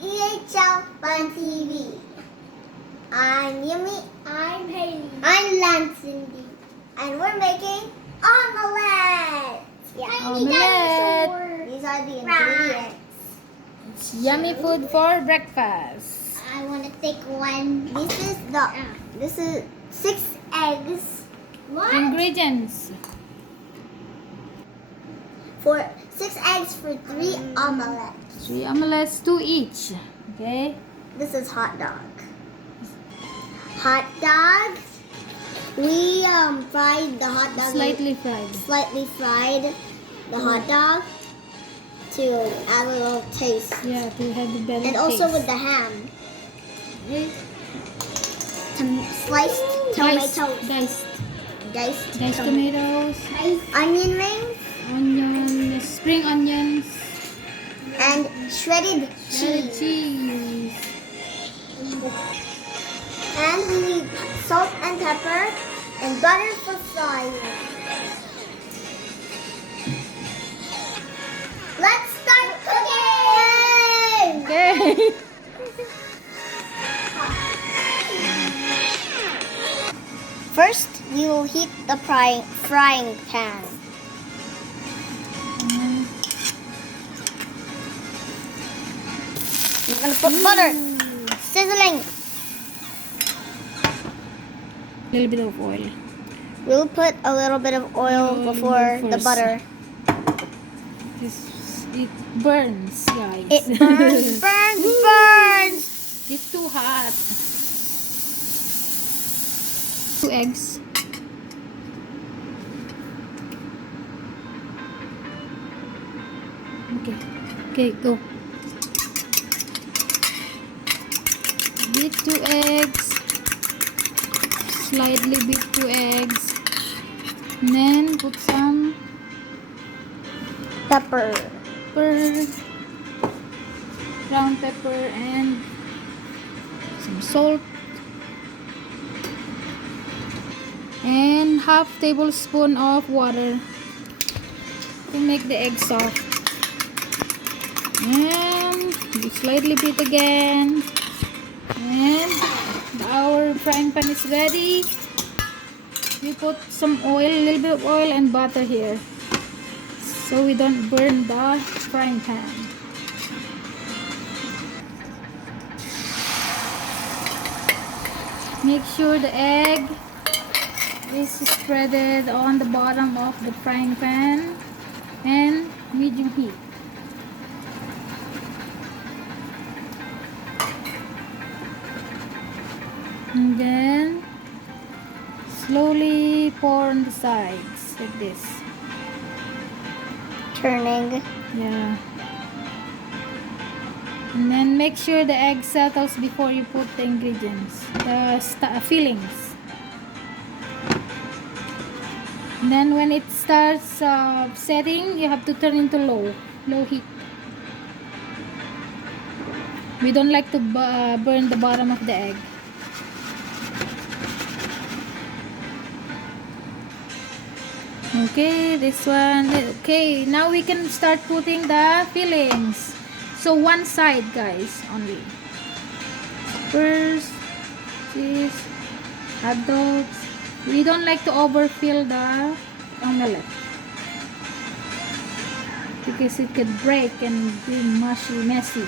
EHL Fun TV. I'm Yumi. I'm Haley. I'm Lancindy. And we're making omelette. Omelette. These are the ingredients. It's yummy food for breakfast. I want to take one. This is 6 eggs. Ingredients. For 6 eggs for 3 omelettes. 3 omelettes, 2 each. Okay. This is hot dog. Hot dog. We fried the hot dog. Slightly fried. Slightly fried the hot dog to add a little taste. Yeah, to have the better And also taste. with the ham. Okay. Sliced tomatoes. Diced tomatoes. Onion rings. Onions. Spring onions. And shredded Shredded cheese. cheese. And we need salt and pepper and butter for frying. Let's start cooking! Okay. First, we will heat the frying pan. I'm gonna put butter, sizzling. Little bit of oil. We'll put a little bit of oil before the first. butter. It burns, guys. It burns, burns. It's too hot. 2 eggs. Okay, go. Beat 2 eggs. Slightly beat 2 eggs. And then put some Pepper. ground pepper and some salt. And half tablespoon of water to make the egg soft. And you slightly beat again. And our frying pan is ready. We put some oil, a little bit of oil and butter here, so we don't burn the frying pan. Make sure the egg is spreaded on the bottom of the frying pan and medium heat. And then slowly pour on the sides like this. Turning. Yeah. And then make sure the egg settles before you put the ingredients, the fillings. And then when it starts setting, you have to turn into low heat. We don't like to burn the bottom of the egg. Okay, this one. Okay, now we can start putting the fillings. So one side, guys, only. First, cheese, hot dogs. We don't like to overfill the omelette because it could break and be messy.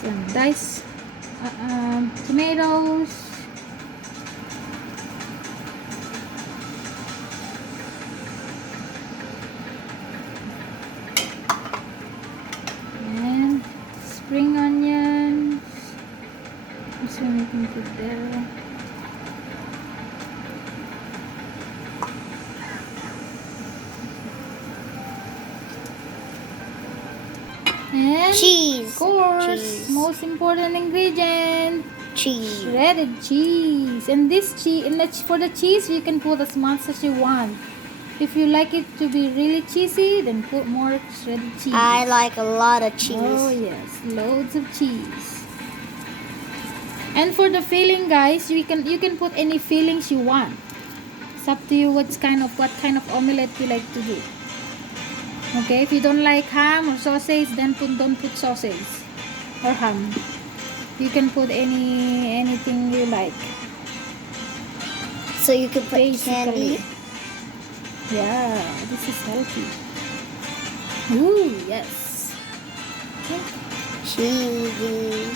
Some diced tomatoes. And spring onions. This one you can put there. And Cheese. of course, Cheese. most important ingredient, Cheese. shredded cheese. And this cheese, for the cheese, you can put as much as you want. If you like it to be really cheesy, then put more shredded cheese. I like a lot of cheese. Oh yes, loads of cheese. And for the filling, guys, you can put any fillings you want. It's up to you what kind of omelette you like to do. Okay, if you don't like ham or sausage, then don't put sausage or ham. You can put anything you like. So you can put Basically. candy. Yeah, this is healthy. Ooh, yes. Okay. Cheesy.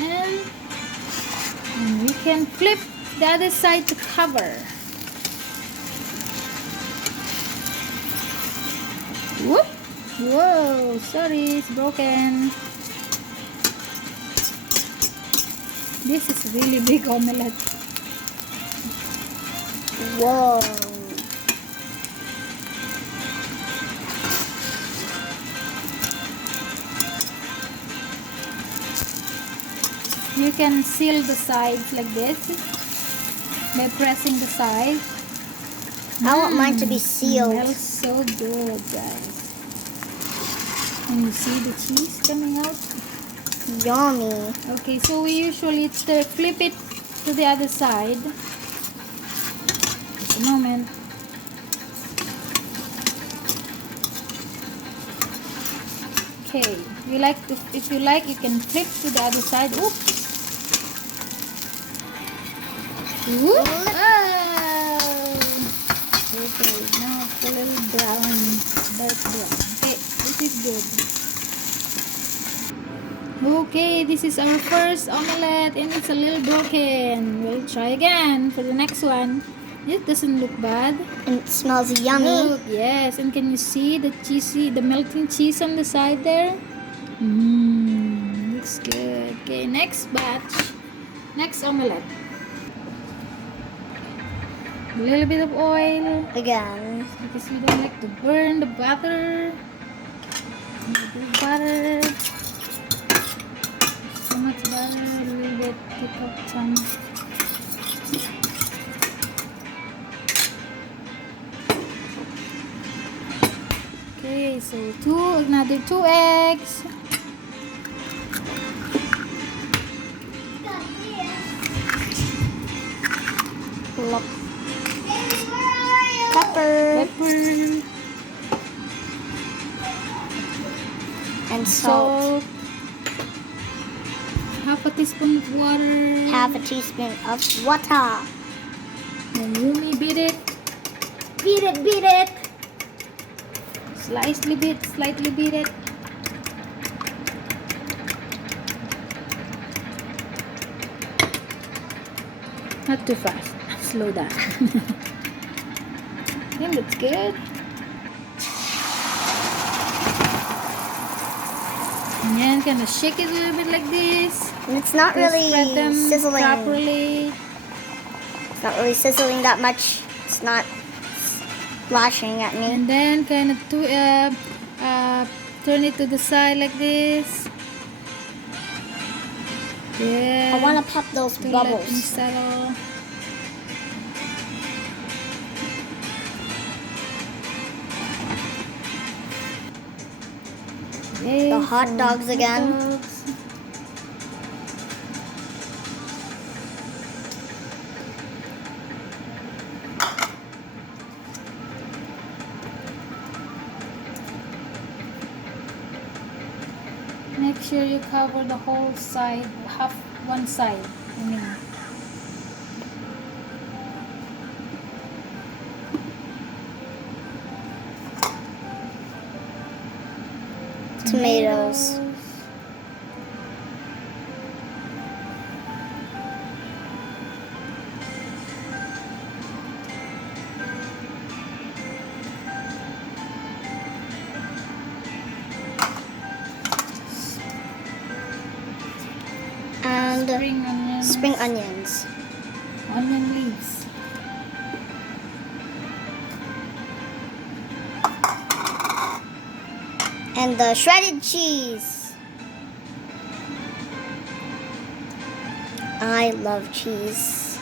And we can flip the other side to cover. Whoop! Whoa! Sorry, it's broken. This is really big omelette. Whoa. You can seal the sides like this by pressing the sides. I want mine to be sealed. Smells so good, guys. And you see the cheese coming out? Yummy. Okay, so we usually flip it to the other side. Just a moment. Okay, if you like, you can flip to the other side. Oops. Whoop. Oh. Okay, now it's a little brown, dark brown. Okay, this is good. Okay, this is our first omelette and it's a little broken. We'll try again for the next one. It doesn't look bad. And it smells yummy. Look, yes, and can you see the melting cheese on the side there? Looks good. Okay, next batch. Next omelette. A little bit of oil. Again. Because we don't like to burn the butter. A little bit of butter. So much butter, a little bit, pick up some. Okay, so another two eggs. Plop. Pepper. And salt. Half a teaspoon of water. Half a teaspoon of water. Then Yumi beat it. Beat it. Slightly beat it. Not too fast. Slow down. I think that's good. And then kind of shake it a little bit like this. And it's not really Spread them sizzling. properly. It's not really sizzling that much. It's not splashing at me. And then kind of turn it to the side like this. Yeah. I want to pop those to let them bubbles. settle. Okay, The hot so dogs again. hot dogs. Make sure you cover the whole side, one side. I mean. Tomatoes. And Spring onions. spring onions. Onion leaves. And the shredded cheese. I love cheese.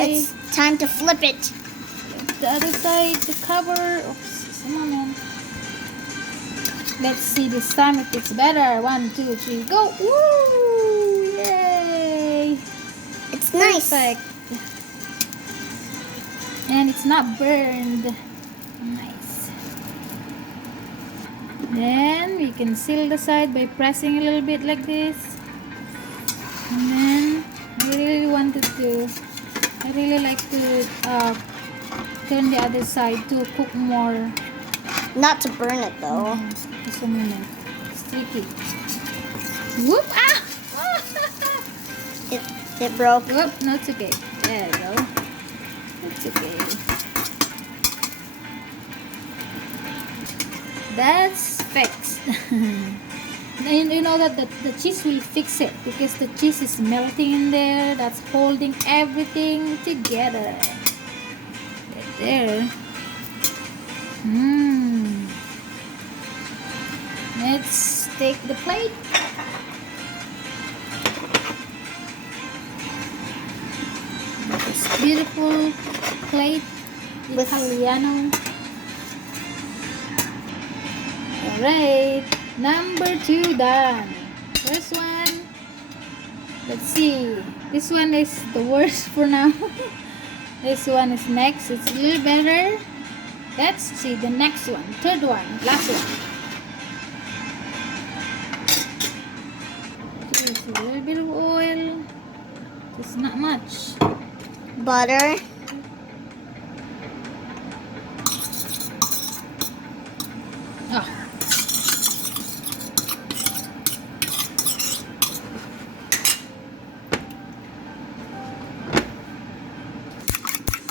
it's time to flip it. The other side, the cover. Oops, just a moment. Let's see this time if it's better. 1, 2, 3, go! Woo! Yay! It's nice. Perfect. And it's not burned. Nice. Then we can seal the side by pressing a little bit like this. And then I really like to turn the other side to cook more. Not to burn it though. Just a minute. It's tricky. Whoop! Ah! It broke. Whoop! No, it's okay. There you go. It's okay. That's fixed. And you know that the cheese will fix it because the cheese is melting in there. That's holding everything together. Right there. Let's take the plate. This beautiful plate, Italiano. Alright, number 2 done. First one, let's see. This one is the worst for now. This one is next. It's a little better. Let's see the next one. Third one, last one. Just a little bit of oil. Just not much. Butter. Oh.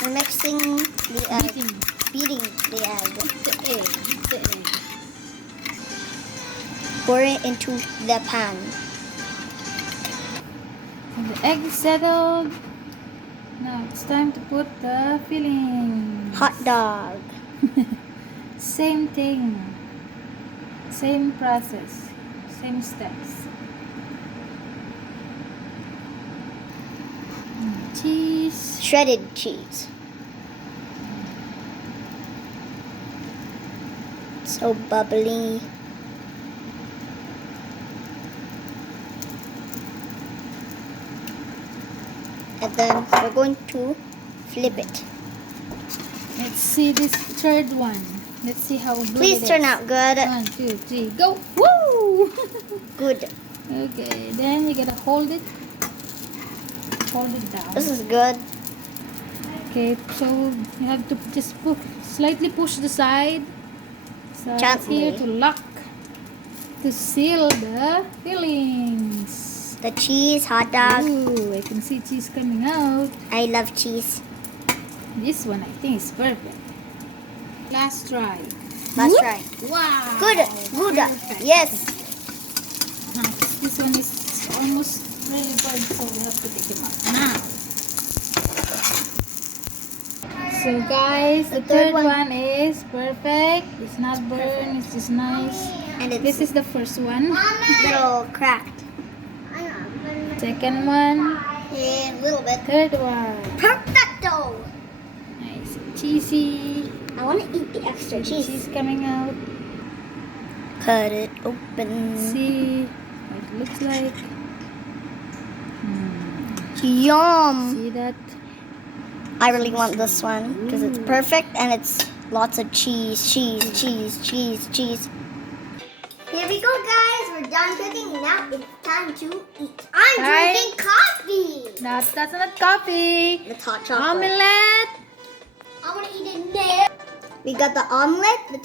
We're mixing the egg. Beating the egg. The egg. Pour it into the pan. And the egg is settled. Now it's time to put the filling. Hot dog. Same thing. Same process. Same steps. Cheese. Shredded cheese. So bubbly. And then we're going to flip it. Let's see this third one. Let's see how good Please it turn is. out good. 1, 2, 3, go! Woo! Good. Okay, then you gotta hold it. Hold it down. This is good. Okay, so you have to just slightly push the side. So it's Gently. here to lock, to seal the fillings. The cheese, hot dog. Ooh, I can see cheese coming out. I love cheese. This one I think is perfect. Last try. Let's Whoop. try. Wow. Good. Good. Perfect. Yes. Nice. This one is almost really burnt, so we have to take him out now. So guys, the third one is perfect. It's not burned. It's just nice. And it's This is the first one. little cracked. Second one. And a little bit. Third one. Perfecto. Nice. Cheesy. I want to eat the extra cheese. Cheese coming out. Cut it open. See what it looks like. Yum. See that? I really want this one because it's perfect and it's lots of cheese, cheese, cheese, cheese, cheese. Here we go, guys. We're done cooking. Now it's time to eat. I'm Hi. drinking coffee. That's not coffee. It's hot chocolate. Omelette. I want to eat it there. We got the omelet, the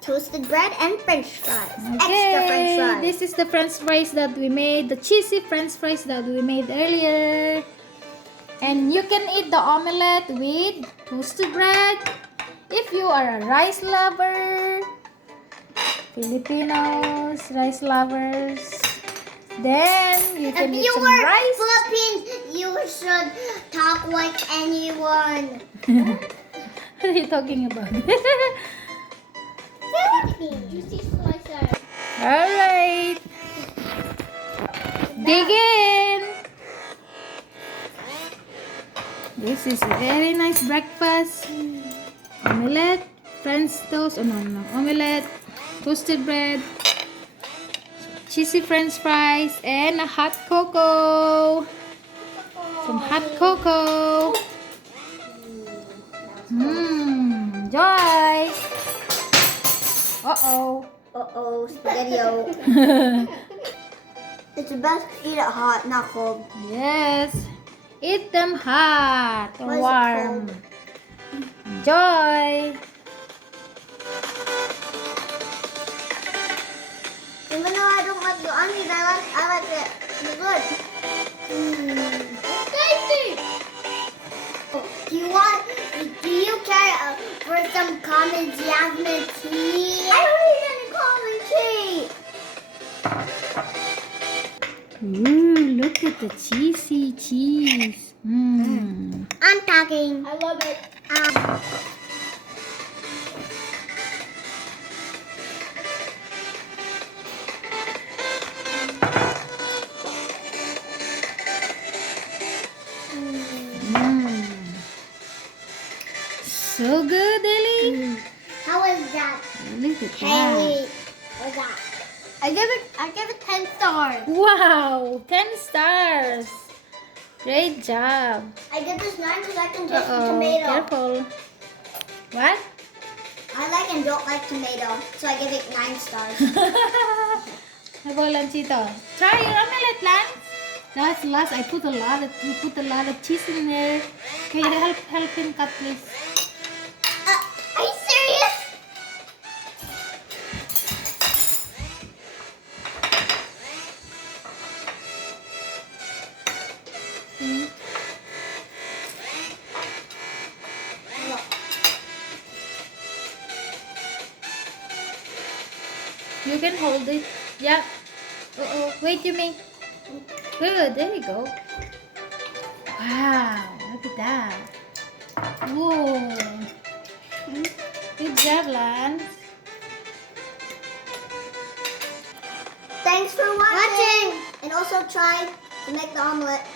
toasted bread, and French fries. Extra French fries. This is the French fries that we made, the cheesy French fries that we made earlier. And you can eat the omelette with toasted bread. If you are a rice lover, Filipinos, rice lovers, then you can eat some rice. Philippines, you should talk like anyone. What are you talking about? Alright. Dig in. This is a very nice breakfast. Omelette, French toast, omelette, toasted bread, cheesy French fries, and a hot cocoa. Some hot cocoa. Joy. Uh-oh. Uh-oh, spaghetti-o. It's the best to eat it hot, not cold. Yes. Eat them hot or Why is it warm. cold? Enjoy. Even though I don't like the onions, I like it. It's good. It's tasty. Do you care for some common jasmine tea? I don't need any common tea. Ooh, look at the cheesy cheese. I'm talking. I love it. So good, Ellie. How was that? Look at that. Hey, what's that? I give it 10 stars. Wow, 10 stars. Great job. I give this 9 because I can taste the tomato. Careful. What? I like and don't like tomato, so I give it 9 stars. Lanchito. Try your omelette, Lance. That's last. I put a lot of cheese in there. Can you help him cut, please? Are you serious? You can hold it. Yeah. Wait, you mean. Good. There you go. Wow. Look at that. Whoa. Good job, Lance. Thanks for watching. And also try to make the omelette.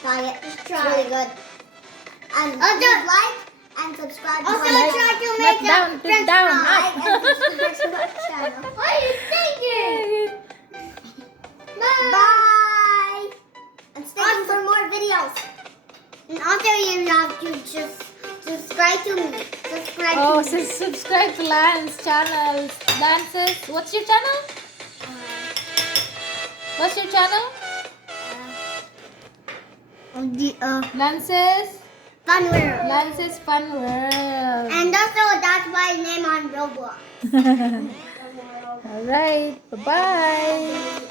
Try it. Just try. It's really good. And please like and subscribe to my channel. Also try to make Not down, down, up. and subscribe to my channel. What are you thinking? Bye. And stay tuned for more videos. And also you have to just subscribe to me. Subscribe to Lance's channel. Lance's, what's your channel? What's your channel? Lance's Fun World. Lance's Fun World. And also that's my name on Roblox. Alright, bye-bye.